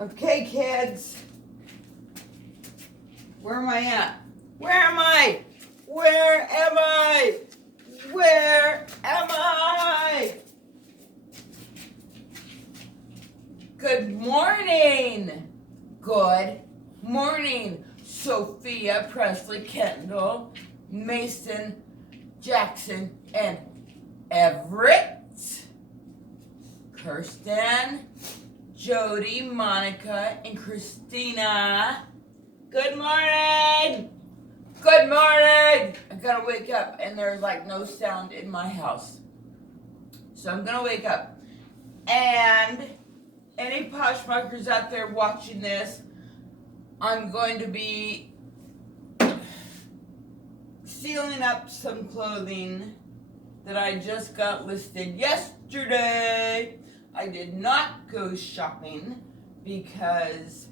Okay, kids. Where am I at? Where am I? Where am I? Where am I? Good morning. Good morning, Sophia, Presley, Kendall, Mason, Jackson, and Everett. Kirsten, Jody, Monica, and Christina. Good morning! Good morning! I gotta wake up, and there's like no sound in my house. So I'm gonna wake up. And any Poshmarkers out there watching this, I'm going to be sealing up some clothing that I just got listed yesterday. I did not go shopping because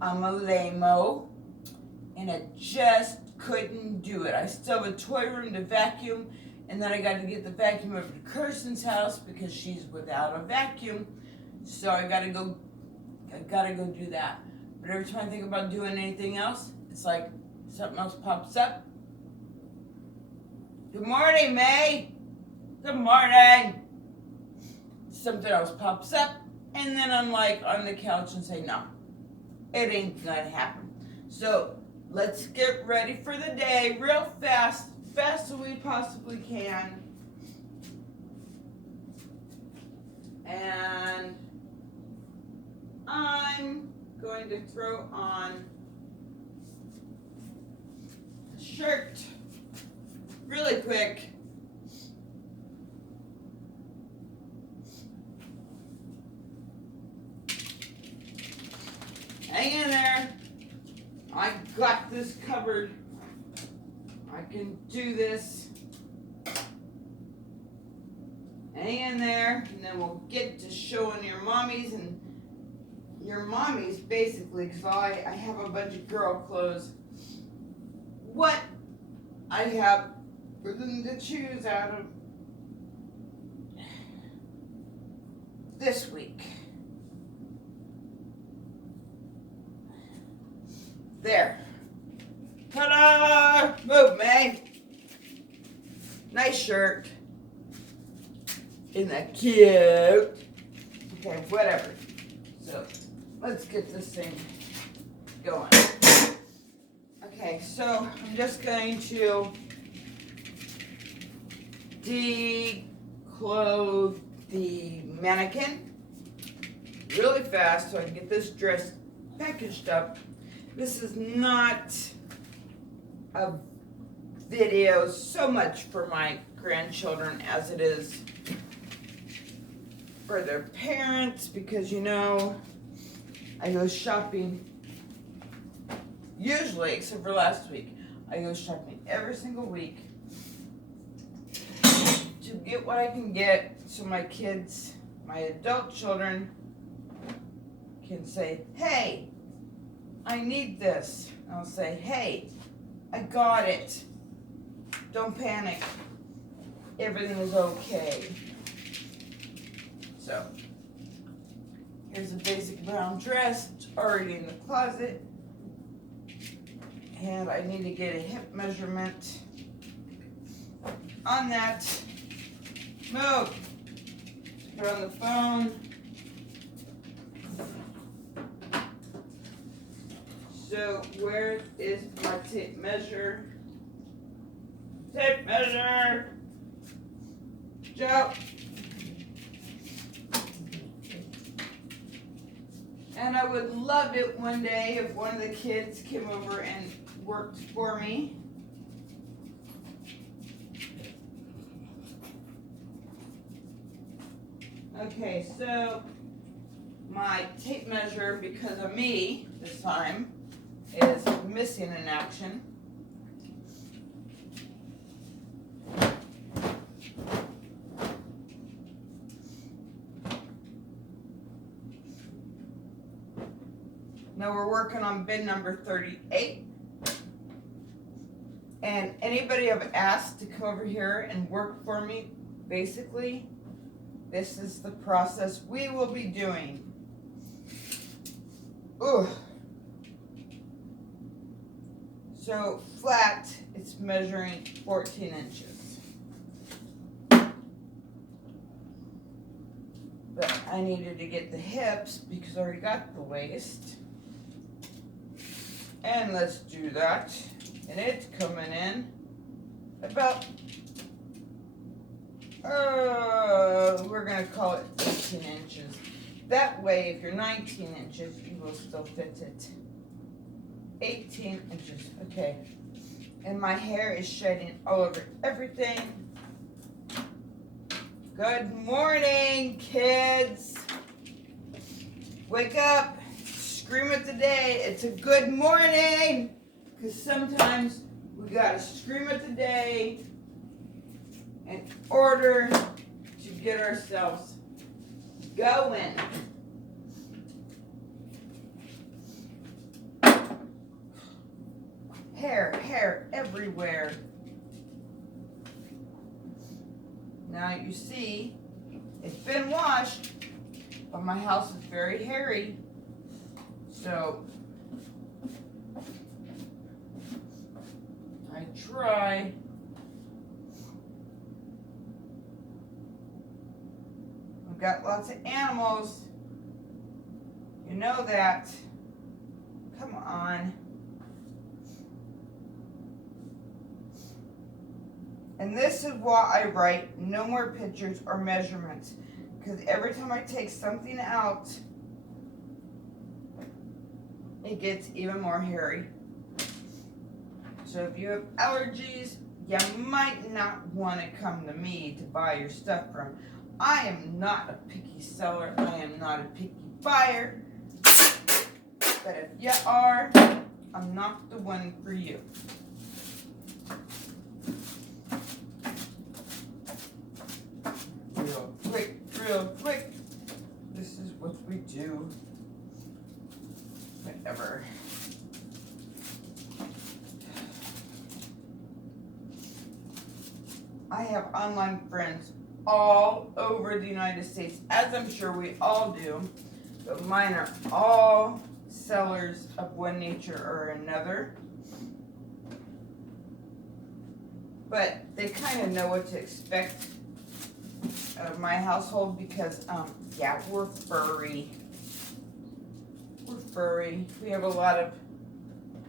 I'm a lame-o and I just couldn't do it. I still have a toy room to vacuum, and then I got to get the vacuum over to Kirsten's house because she's without a vacuum. So I gotta go do that. But every time I think about doing anything else, it's like something else pops up. Good morning, May. Good morning. Something else pops up, and then I'm like on the couch and say, no, it ain't gonna happen. So let's get ready for the day real fast as we possibly can. And I'm going to throw on a shirt really quick. Hang in there. I got this covered. I can do this. Hang in there, and then we'll get to showing your mommies and your mommies basically, because I have a bunch of girl clothes. What I have for them to choose out of this week. There. Ta-da! Move, May. Nice shirt. Isn't that cute? Okay, whatever. So, let's get this thing going. Okay, so I'm just going to declothe the mannequin really fast so I can get this dress packaged up. This is not a video so much for my grandchildren as it is for their parents, because you know I go shopping usually, except for last week. I go shopping every single week to get what I can get so my kids, my adult children, can say, hey, I need this. And I'll say, hey, I got it. Don't panic. Everything is okay. So, here's a basic brown dress. It's already in the closet. And I need to get a hip measurement on that. Move. Put on the phone. So where is my tape measure? Tape measure! Joe! And I would love it one day if one of the kids came over and worked for me. Okay, so my tape measure, because of me this time, is missing in action. Now we're working on bin number 38. And anybody I've asked to come over here and work for me, basically, this is the process we will be doing. Ugh. So flat, it's measuring 14 inches. But I needed to get the hips because I already got the waist. And let's do that. And it's coming in about, we're going to call it 18 inches. That way, if you're 19 inches, you will still fit it. 18 inches, okay. And my hair is shedding all over everything. Good morning, kids. Wake up, scream it today. It's a good morning. Because sometimes we gotta scream it today in order to get ourselves going. Hair everywhere. Now you see, it's been washed, but my house is very hairy. So I try. We've got lots of animals. You know that. Come on. And this is why I write no more pictures or measurements. Because every time I take something out, it gets even more hairy. So if you have allergies, you might not want to come to me to buy your stuff from. I am not a picky seller. I am not a picky buyer. But if you are, I'm not the one for you. Real quick. This is what we do. Whatever. I have online friends all over the United States, as I'm sure we all do, but mine are all sellers of one nature or another. But they kind of know what to expect of my household because, yeah, we're furry. We're furry. We have a lot of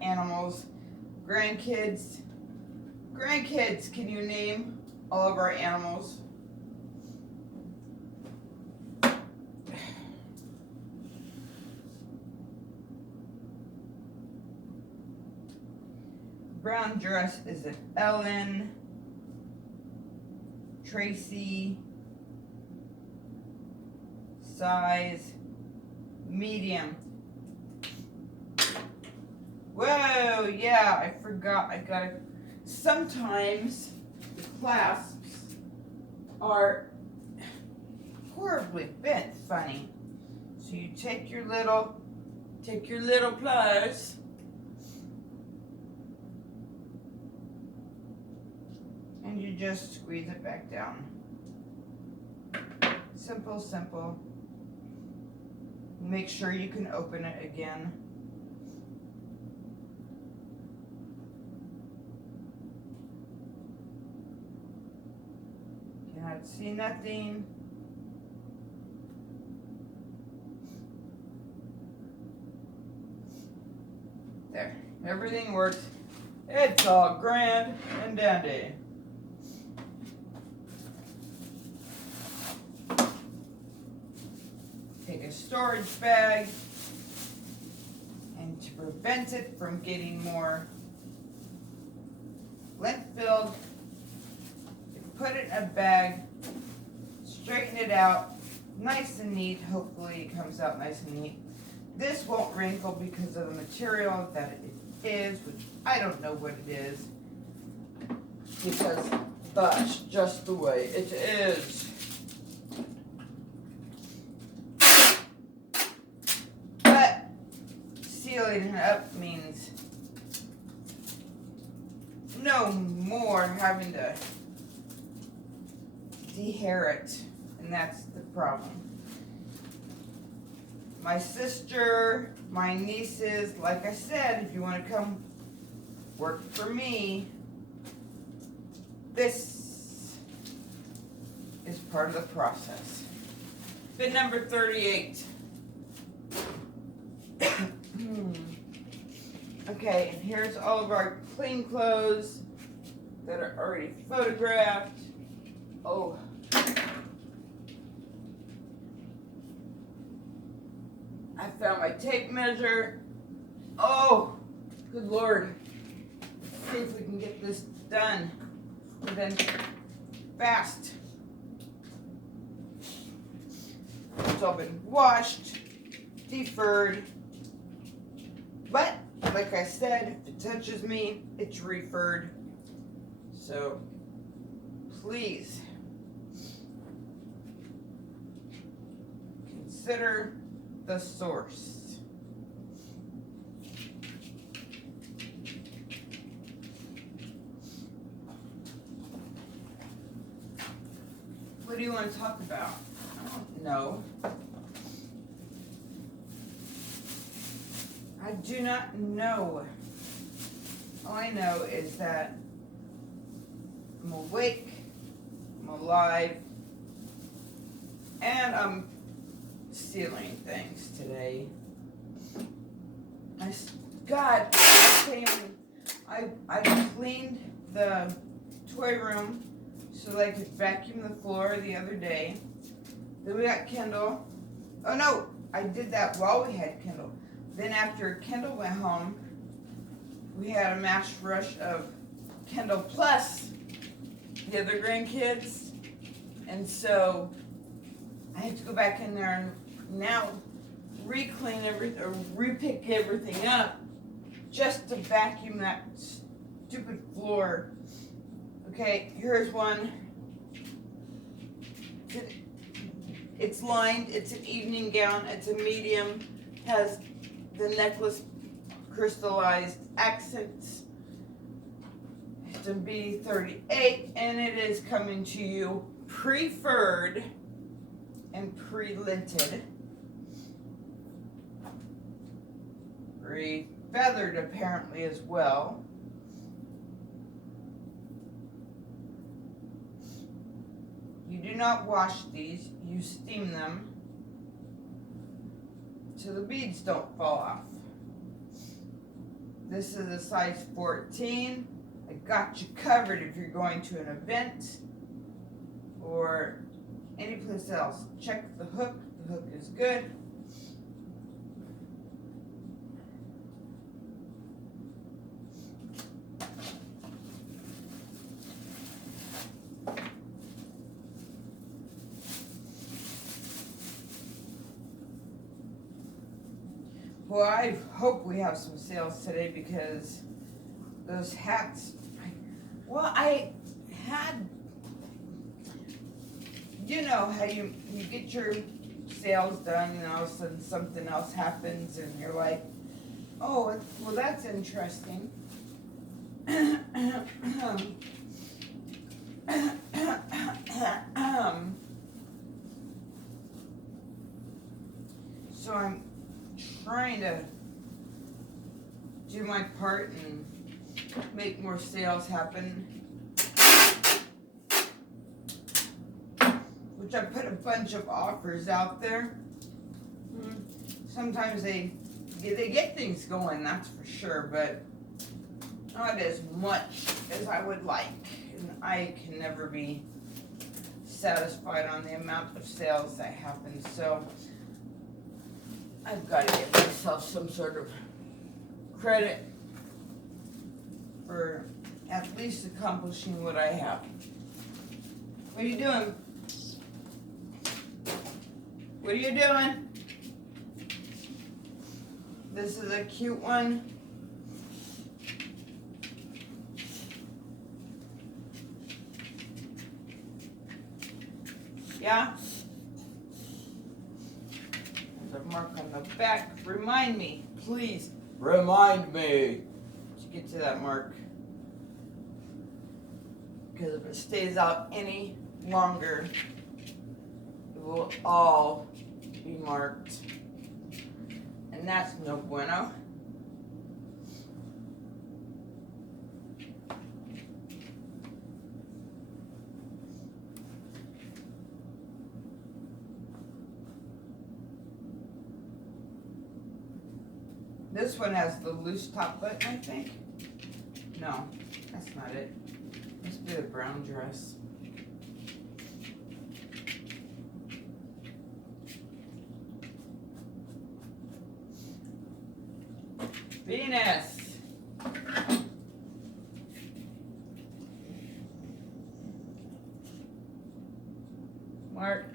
animals. Grandkids, can you name all of our animals? Brown dress is an Ellen, Tracy, size medium. Whoa, yeah, I forgot. I gotta. Sometimes the clasps are horribly bent funny. So you take your little pliers and you just squeeze it back down. Simple. Make sure you can open it again. Cannot see nothing. There, everything works. It's all grand and dandy. Take a storage bag, and to prevent it from getting more lint filled, you put it in a bag, straighten it out, nice and neat. Hopefully it comes out nice and neat. This won't wrinkle because of the material that it is, which I don't know what it is, because that's just the way it is. Sealing it up means no more having to dehair it, and that's the problem. my sister, my nieces. Like I said, if you want to come work for me, this is part of the process. Bid number 38. Okay, and here's all of our clean clothes that are already photographed. Oh. I found my tape measure. Oh, good Lord. Let's see if we can get this done. And then fast. It's all been washed, deferred. But, like I said, if it touches me, it's referred. So, please consider the source. What do you want to talk about? I don't know. I do not know. All I know is that I'm awake, I'm alive, and I'm stealing things today. I cleaned the toy room so that I could vacuum the floor the other day. Then we got Kendall. Oh no, I did that while we had Kendall. Then after Kendall went home, we had a mass rush of Kendall plus the other grandkids. And so I have to go back in there and now re-clean everything, or re-pick everything up just to vacuum that stupid floor. Okay, here's one. It's lined, it's an evening gown, it's a medium, has the necklace crystallized accents. It's a B38, and it is coming to you pre-furred and pre-linted. Re-feathered apparently as well. You do not wash these, you steam them so the beads don't fall off. This is a size 14. I got you covered if you're going to an event or any place else. Check the hook. The hook is good. Well, I hope we have some sales today because those hats, I had, you know how you get your sales done and all of a sudden something else happens and you're like, oh, well that's interesting. So I'm trying to do my part and make more sales happen. Which I put a bunch of offers out there. Sometimes they get things going, that's for sure, but not as much as I would like. And I can never be satisfied on the amount of sales that happen, so I've got to give myself some sort of credit for at least accomplishing what I have. What are you doing? What are you doing? This is a cute one. Yeah? There's a mark on the back. Remind me, please. Remind me to get to that mark. Because if it stays out any longer, it will all be marked. And that's no bueno. This one has the loose top button, I think. No, that's not it. Must be the brown dress. Venus. Mark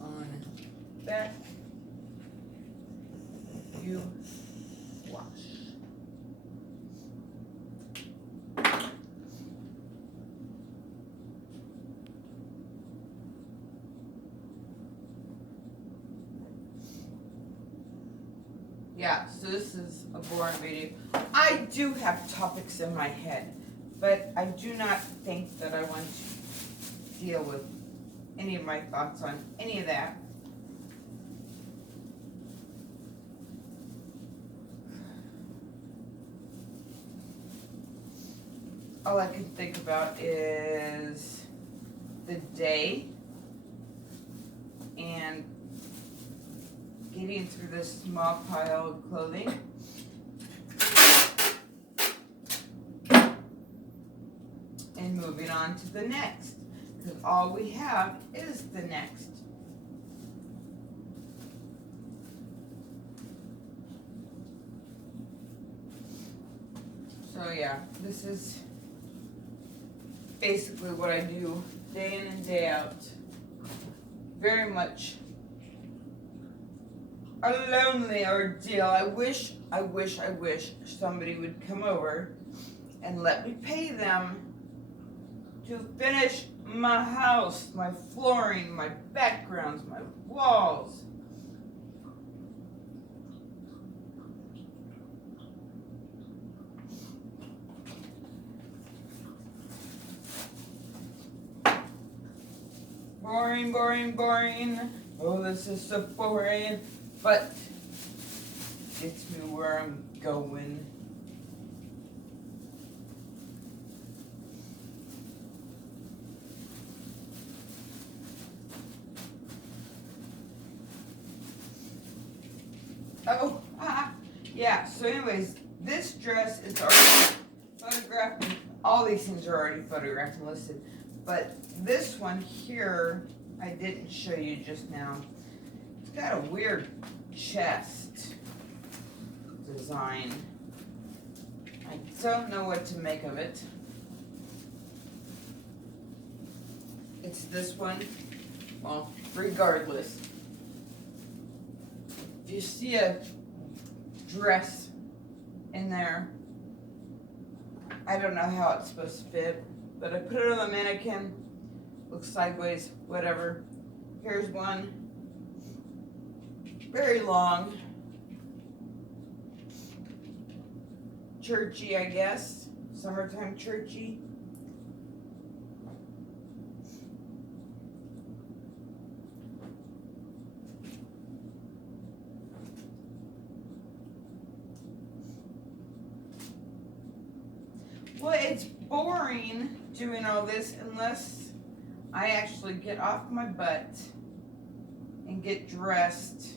on back. You wash. Yeah, so this is a boring video. I do have topics in my head, but I do not think that I want to deal with any of my thoughts on any of that. All I can think about is the day and getting through this small pile of clothing. And moving on to the next. Because all we have is the next. So yeah, this is basically what I do day in and day out. Very much a lonely ordeal. I wish somebody would come over and let me pay them to finish my house, my flooring, my backgrounds, my walls. Boring, boring, boring. Oh, this is so boring. But gets me where I'm going. Oh, yeah, so anyways, this dress is already photographed, and all these things are already photographed and listed, but this one here, I didn't show you just now. It's got a weird chest design. I don't know what to make of it. It's this one. Well, regardless. If you see a dress in there, I don't know how it's supposed to fit, but I put it on the mannequin, looks sideways, whatever. Here's one, very long, churchy, I guess, summertime churchy. Well, it's boring doing all this unless I actually get off my butt and get dressed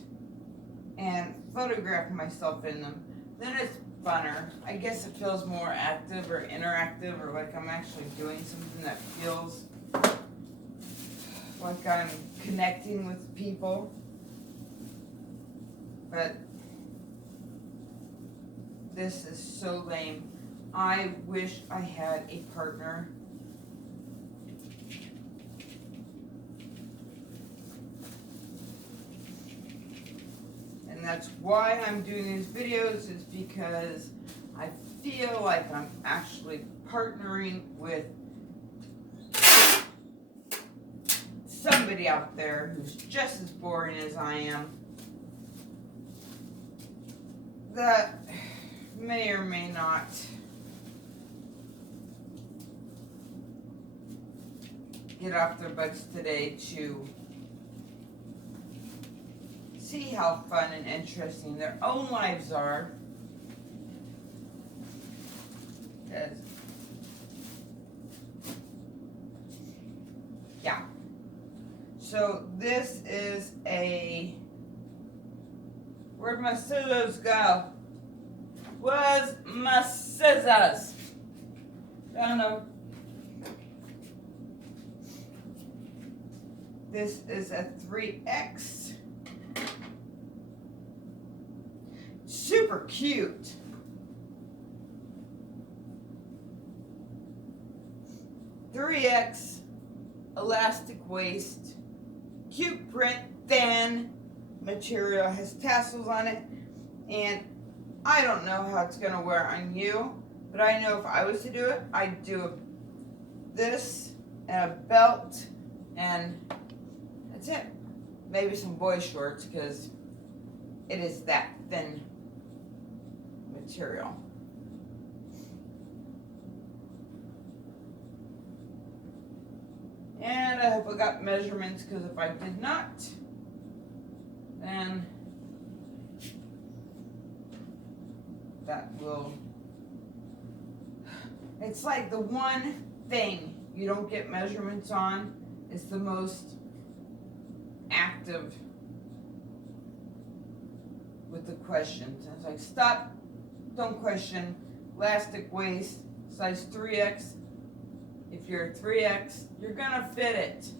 and photograph myself in them. Then it's funner. I guess it feels more active or interactive, or like I'm actually doing something that feels like I'm connecting with people. But this is so lame. I wish I had a partner. And that's why I'm doing these videos, is because I feel like I'm actually partnering with somebody out there who's just as boring as I am, that may or may not get off their butts today to see how fun and interesting their own lives are. 'Cause, yeah. So this is a, where'd my scissors go? Where's my scissors? Found them. This is a 3X. Super cute. .3X elastic waist, cute print, thin material, has tassels on it, and I don't know how it's gonna wear on you, but I know if I was to do it, I'd do this and a belt, and that's it. Maybe some boy shorts, because it is that thin material. And I hope I got measurements, because if I did not, then that will, it's like the one thing you don't get measurements on is the most active with the questions. And it's like, stop, don't question, elastic waist, size 3X. If you're a 3X, you're gonna fit it.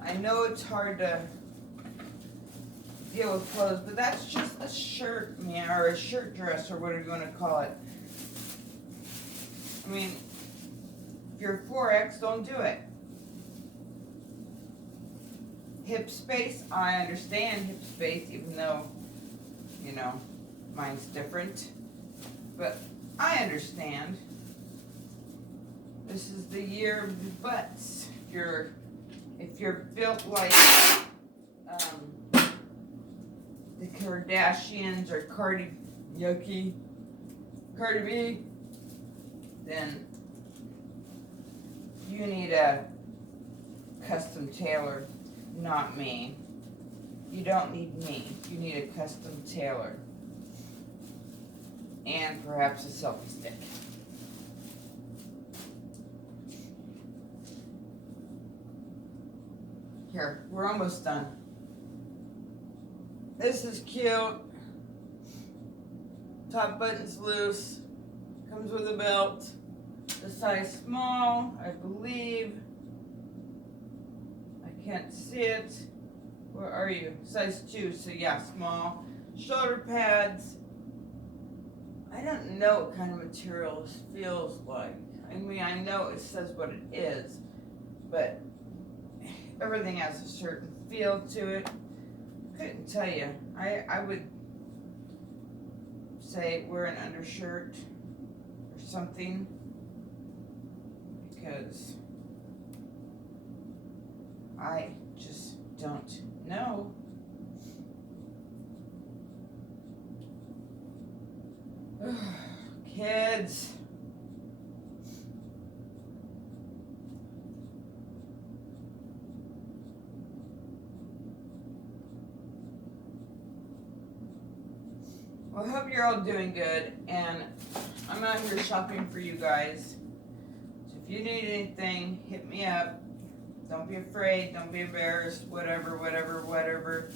I know it's hard to deal with clothes, but that's just a shirt, man, or a shirt dress, or whatever you want to call it. I mean, if you're 4X, don't do it. Hip space, I understand hip space, even though, you know, mine's different. But I understand. This is the year of the butts. If you're built like the Kardashians or Cardi B, then you need a custom tailor, not me. You don't need me. You need a custom tailor. And perhaps a selfie stick. Here, we're almost done. This is cute. Top button's loose. Comes with a belt. The size small, I believe. I can't see it. Where are you? Size 2, so yeah, small. Shoulder pads. I don't know what kind of material this feels like. I mean, I know it says what it is, but everything has a certain feel to it. Couldn't tell you. I would say wear an undershirt or something, because I just don't know. Kids. Well, I hope you're all doing good, and I'm out here shopping for you guys. So if you need anything, hit me up. Don't be afraid, don't be embarrassed, whatever.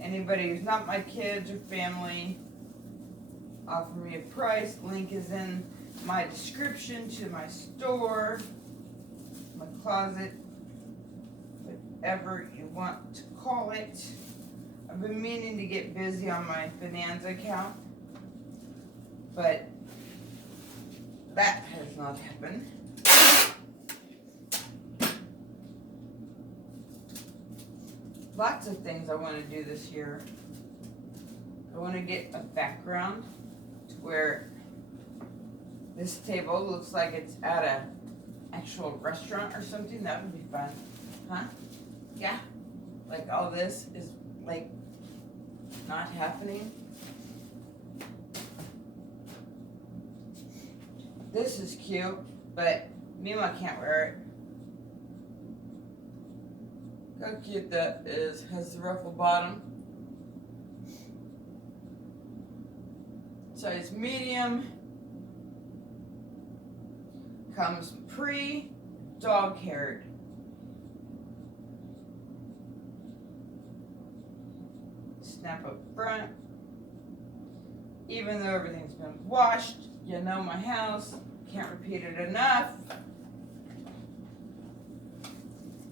Anybody who's not my kids or family, offer me a price. Link is in my description to my store, my closet, whatever you want to call it. I've been meaning to get busy on my Bonanza account, but that has not happened. Lots of things I want to do this year. I want to get a background to where this table looks like it's at a actual restaurant or something. That would be fun. Huh? Yeah. Like all this is like not happening. This is cute, but Mima can't wear it. Look how cute that is. Has the ruffle bottom. Size medium. Comes pre-dog haired. Snap up front. Even though everything's been washed, you know my house. Can't repeat it enough.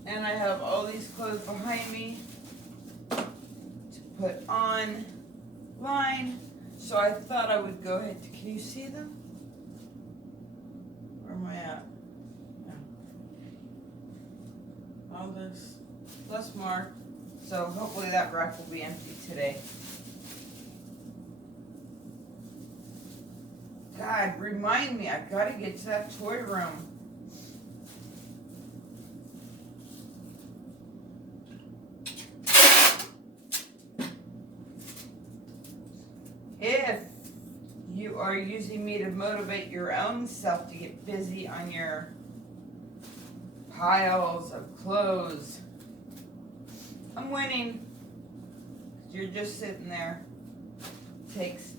And I have all these clothes behind me to put on line. So I thought I would go ahead. Can you see them? Where am I at? Yeah. All this plus more. So hopefully that rack will be empty today. God, remind me, I've got to get to that toy room. If you are using me to motivate your own self to get busy on your piles of clothes, I'm winning. You're just sitting there. Takes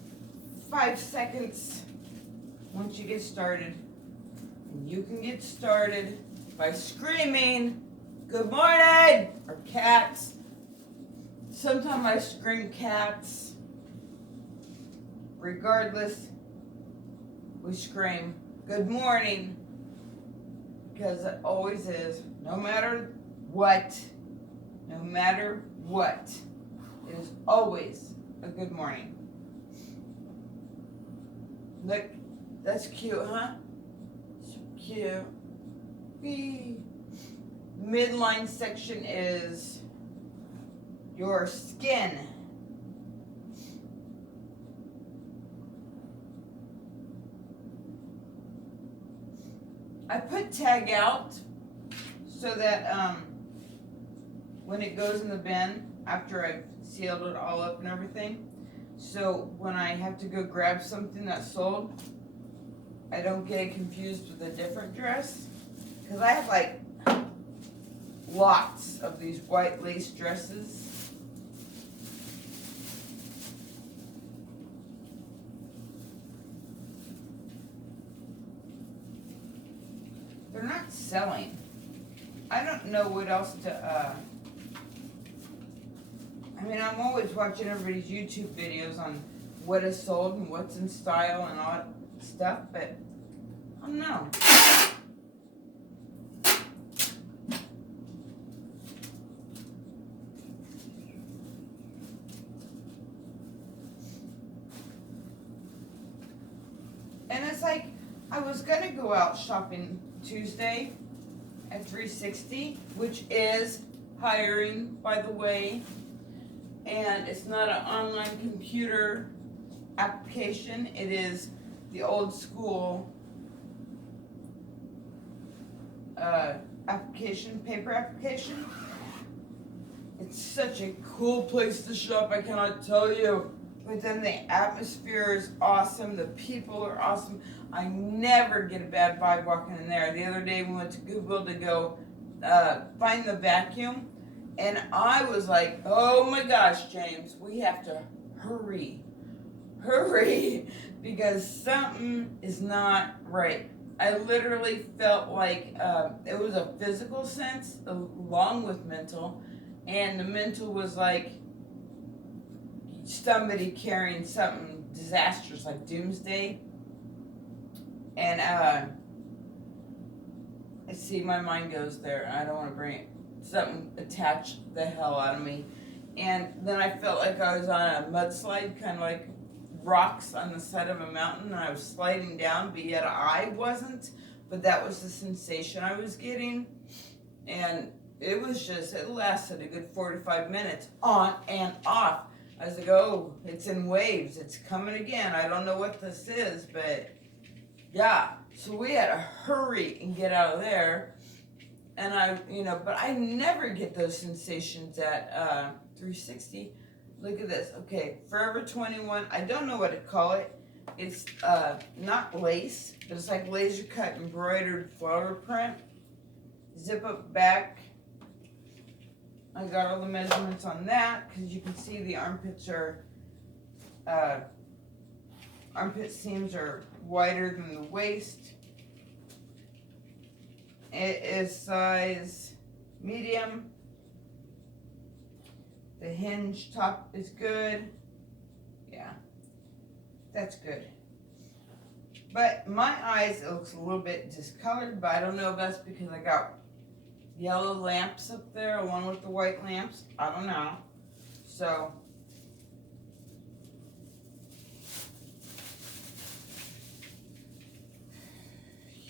5 seconds once you get started. And you can get started by screaming, "Good morning!" or cats. Sometimes I scream cats. Regardless, we scream, "Good morning," because it always is, no matter what, it is always a good morning. Look, that's cute, huh? So cute. Whee. Midline section is your skin. I put tag out so that when it goes in the bin, after I've sealed it all up and everything, so when I have to go grab something that's sold, I don't get it confused with a different dress. Because I have like lots of these white lace dresses. They're not selling. I don't know what else to, I mean, I'm always watching everybody's YouTube videos on what is sold and what's in style and all that stuff, but I don't know. And it's like, I was gonna go out shopping Tuesday at 360, which is hiring, by the way, and it's not an online computer application. It is the old school application, paper application. It's such a cool place to shop, I cannot tell you. But then the atmosphere is awesome, the people are awesome. I never get a bad vibe walking in there. The other day we went to Google to go find the vacuum, and I was like, oh my gosh, James, we have to hurry, because something is not right. I literally felt like it was a physical sense along with mental, and the mental was like somebody carrying something disastrous like doomsday. And I see my mind goes there. I don't want to bring it. Something attached the hell out of me. And then I felt like I was on a mudslide, kind of like rocks on the side of a mountain, and I was sliding down, but yet I wasn't. But that was the sensation I was getting. And it was just, it lasted a good 45 minutes on and off. I was like, oh, it's in waves. It's coming again. I don't know what this is, but yeah. So we had to hurry and get out of there. And but I never get those sensations at 360. Look at this. Okay, Forever 21. I don't know what to call it. It's not lace, but it's like laser cut embroidered flower print. Zip up back. I got all the measurements on that because you can see the armpits are, armpit seams are wider than the waist. It is size medium. The hinge top is good. Yeah, that's good. But my eyes, it looks a little bit discolored, but I don't know if that's because I got yellow lamps up there along with the white lamps. I don't know. So,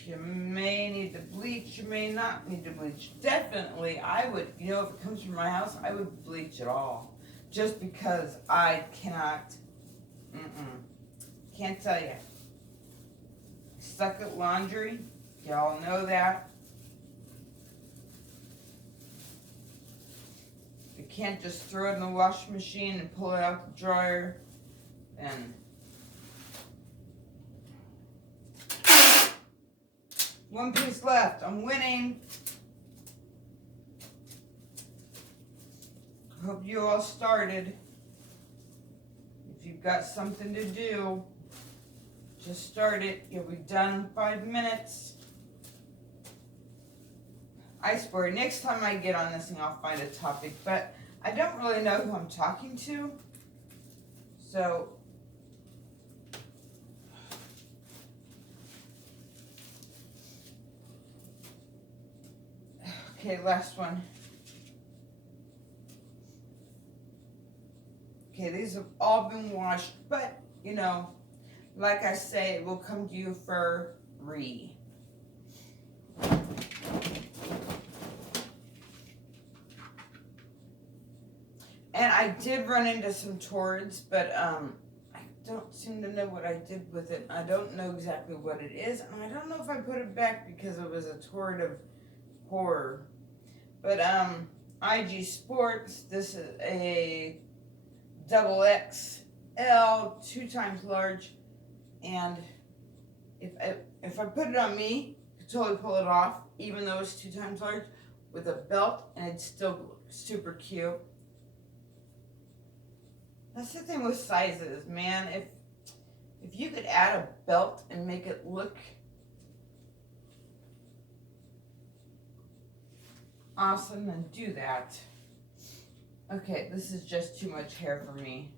you may need to bleach, you may not need to bleach. Definitely, I would, if it comes from my house, I would bleach it all. Just because I cannot, can't tell you. Suck at laundry, y'all know that. You can't just throw it in the washing machine and pull it out the dryer. And one piece left. I'm winning. Hope you all started. If you've got something to do, just start it. You'll be done in 5 minutes. I swear, next time I get on this thing, I'll find a topic. But I don't really know who I'm talking to. So, okay, last one. Okay, these have all been washed, but, like I say, it will come to you for free. And I did run into some tords, but I don't seem to know what I did with it. I don't know exactly what it is, and I don't know if I put it back because it was a tord of horror. But IG Sports, this is a double XL, 2 times large, and if I put it on me, I could totally pull it off, even though it's 2 times large, with a belt, and it'd still look super cute. That's the thing with sizes, man. If you could add a belt and make it look awesome, then do that. Okay, this is just too much hair for me.